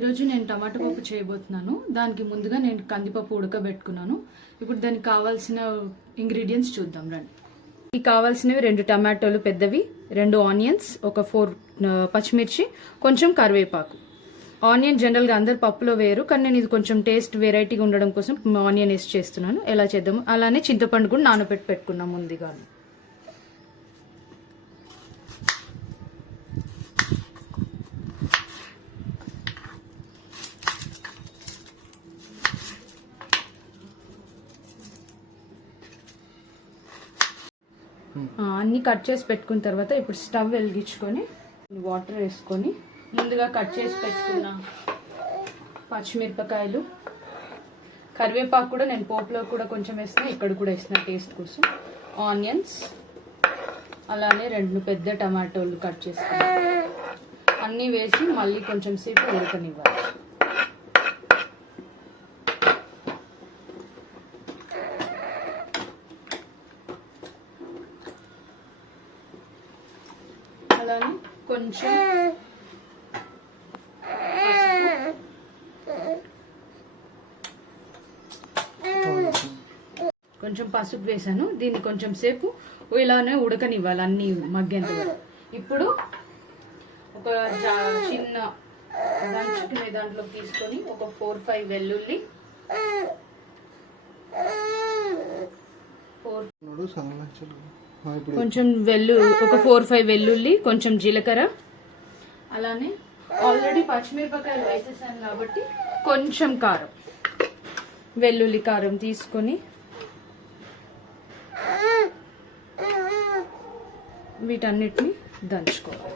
ఈరోజు నేను టమాటా పప్పు చేయబోతున్నాను. దానికి ముందుగా నేను కందిపప్పు ఉడకబెట్టుకున్నాను. ఇప్పుడు దానికి కావాల్సిన ఇంగ్రీడియంట్స్ చూద్దాం రండి. ఈ కావాల్సినవి 2 టమాటోలు పెద్దవి, 2 ఆనియన్స్, ఒక 4 పచ్చిమిర్చి, కొంచెం కరివేపాకు. ఆనియన్ జనరల్గా అందరు పప్పులో వేయరు, కానీ నేను ఇది కొంచెం టేస్ట్ వెరైటీగా ఉండడం కోసం ఆనియన్ వేసి చేస్తున్నాను. ఎలా చేద్దాము, అలానే చింతపండు కూడా నానబెట్టి పెట్టుకున్నాం ముందుగా. అన్నీ కట్ చేసి పెట్టుకున్న తర్వాత ఇప్పుడు స్టవ్ వెలిగించుకొని వాటర్ వేసుకొని ముందుగా కట్ చేసి పెట్టుకున్న పచ్చిమిరపకాయలు, కరివేపాకు కూడా నేను పోపులో కూడా కొంచెం వేసిన, ఇక్కడ కూడా వేసిన టేస్ట్ కోసం, ఆనియన్స్, అలానే 2 పెద్ద టమాటోలు కట్ చేసుకుని అన్నీ వేసి మళ్ళీ కొంచెం సేపు ఉడకనివ్వాలి. అలానే కొంచెం పసుపు వేసాను. దీన్ని కొంచెం సేపు ఇలానే ఉడకనివ్వాలి, అన్ని మగ్గేంత వరకు. ఇప్పుడు ఒక చిన్న దంచుకునే దాంట్లో తీసుకొని ఒక 4-5 వెల్లుల్లి, కొంచెం ఒక 4-5 వెల్లుల్లి, కొంచెం జీలకర్ర, అలానే ఆల్రెడీ పచ్చిమిరపకాయలు వేసేసాను కాబట్టి కొంచెం కారం, వెల్లుల్లి కారం తీసుకొని వీటన్నిటిని దంచుకోవాలి.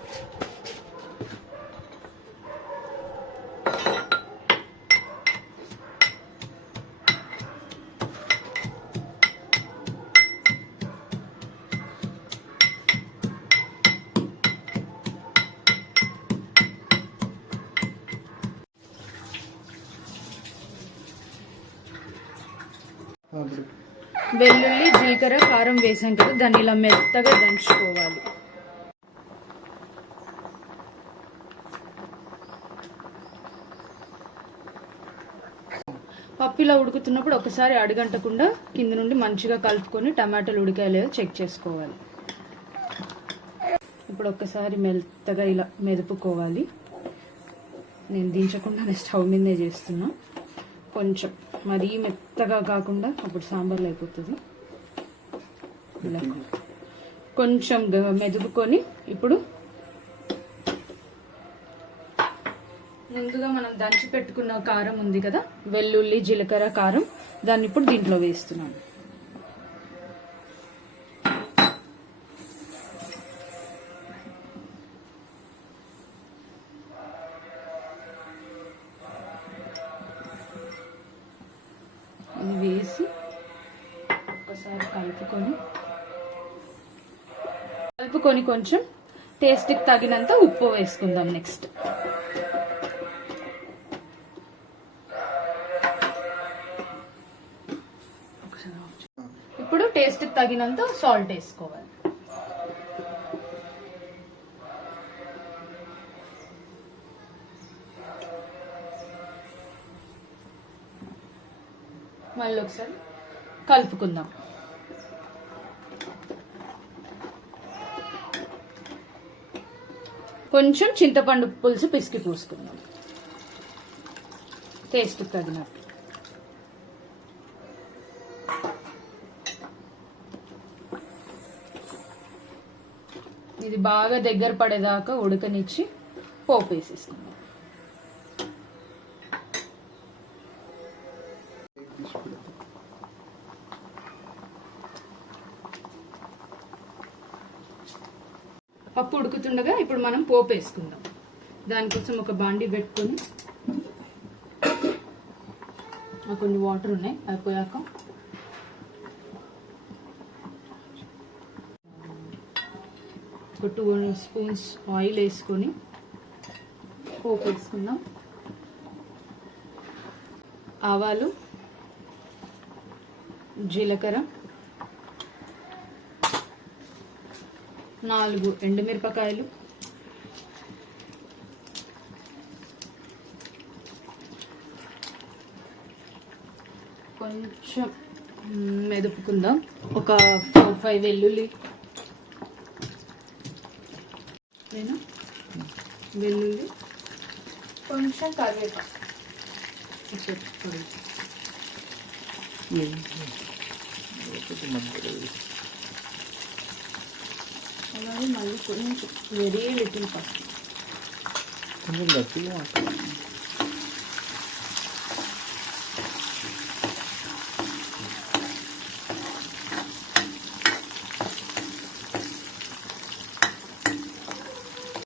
వెల్లుల్లి, జీలకర్ర, కారం వేసాం కదా, దాన్ని ఇలా మెత్తగా దంచుకోవాలి. పప్పు ఇలా ఉడుకుతున్నప్పుడు ఒకసారి అడుగంటకుండా కింద నుండి మంచిగా కలుపుకొని టమాటాలు ఉడికాయలేదో చెక్ చేసుకోవాలి. ఇప్పుడు ఒక్కసారి మెత్తగా ఇలా మెదుపుకోవాలి. నేను దించకుండా స్టవ్ మీదే చేస్తున్నా. కొంచెం మరీ మెత్తగా కాకుండా, అప్పుడు సాంబార్లో అయిపోతుంది. ఇలా కొంచెం మెదుపుకొని ఇప్పుడు ముందుగా మనం దంచి పెట్టుకున్న కారం ఉంది కదా, వెల్లుల్లి, జీలకర్ర, కారం, దాన్ని ఇప్పుడు దీంట్లో వేస్తున్నాను. ఇది వేసి ఒకసారి కలుపుకొని కొంచెం టేస్ట్కి తగినంత ఉప్పు వేసుకుందాం. నెక్స్ట్ ఇప్పుడు టేస్ట్కి తగినంత సాల్ట్ వేసుకోవాలి. మళ్ళీ ఒకసారి కలుపుకుందాం. కొంచెం చింతపండు పులుసు పిసికి పోసుకుందాం టేస్ట్కి తగినట్టు. ఇది బాగా దగ్గర పడేదాకా ఉడకనిచ్చి పోపు వేసేసుకుందాం. పప్పు ఉడుకుతుండగా ఇప్పుడు మనం పోపు వేసుకుందాం. దానికోసం ఒక బాండీ పెట్టుకొని కొన్ని వాటర్ ఉన్నాయి, అయిపోయాక ఒక 2 స్పూన్స్ ఆయిల్ వేసుకొని పోపు వేసుకుందాం. ఆవాలు, జీలకర్ర, 4 ఎండుమిరపకాయలు, కొంచెం మెదుపుకుందాం. ఒక 4-5 వెల్లుల్లి, వెల్లుల్లి, కొంచెం కరివేపాకు, అలాగే మళ్ళీ కొంచెం వెరీ లిటిల్ పసుపు.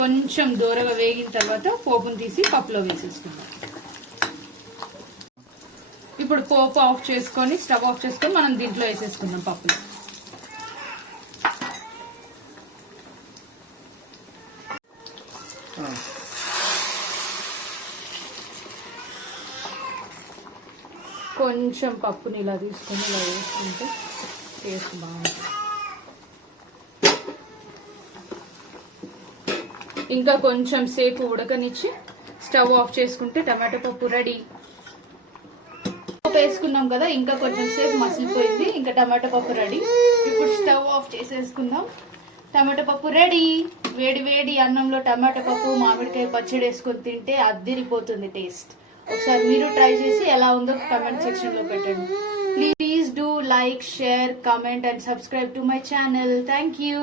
కొంచెం దూరగా వేగిన తర్వాత పోపును తీసి పప్పులో వేసేసుకుందాం. ఇప్పుడు పోపు ఆఫ్ చేసుకొని స్టవ్ ఆఫ్ చేసుకొని మనం దీంట్లో వేసేసుకుందాం పప్పులో. కొంచెం పప్పుని ఇలా తీసుకొని ఇలా వేసుకుంటే టేస్ట్ బాగుంటుంది. ఇంకా కొంచెం సేపు ఉడకనిచ్చి స్టవ్ ఆఫ్ చేసుకుంటే టమాటో పప్పు రెడీ. వేసుకున్నాం కదా, ఇంకా కొంచెం సేపు మసిలిపోయింది, ఇంకా టమాటో పప్పు రెడీ. ఇప్పుడు స్టవ్ ఆఫ్ చేసేసుకుందాం. టమాటో పప్పు రెడీ. వేడి వేడి అన్నంలో టమాటో పప్పు మామిడికాయ పచ్చడి వేసుకొని తింటే అద్దిరిపోతుంది టేస్ట్. ఒకసారి మీరు ట్రై చేసి ఎలా ఉందో కమెంట్ సెక్షన్ లో పెట్టండి. Please do like, share, comment and subscribe to my channel. Thank you.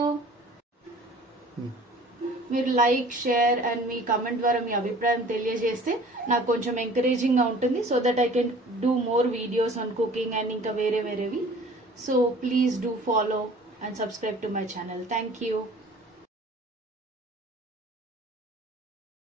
మీరు లైక్, షేర్ అండ్ మీ కమెంట్ ద్వారా మీ అభిప్రాయం తెలియజేస్తే నాకు కొంచెం ఎంకరేజింగ్ గా ఉంటుంది. So that I can do more videos on cooking and ఇంకా వేరేవి. So please do follow and subscribe to my channel. Thank you.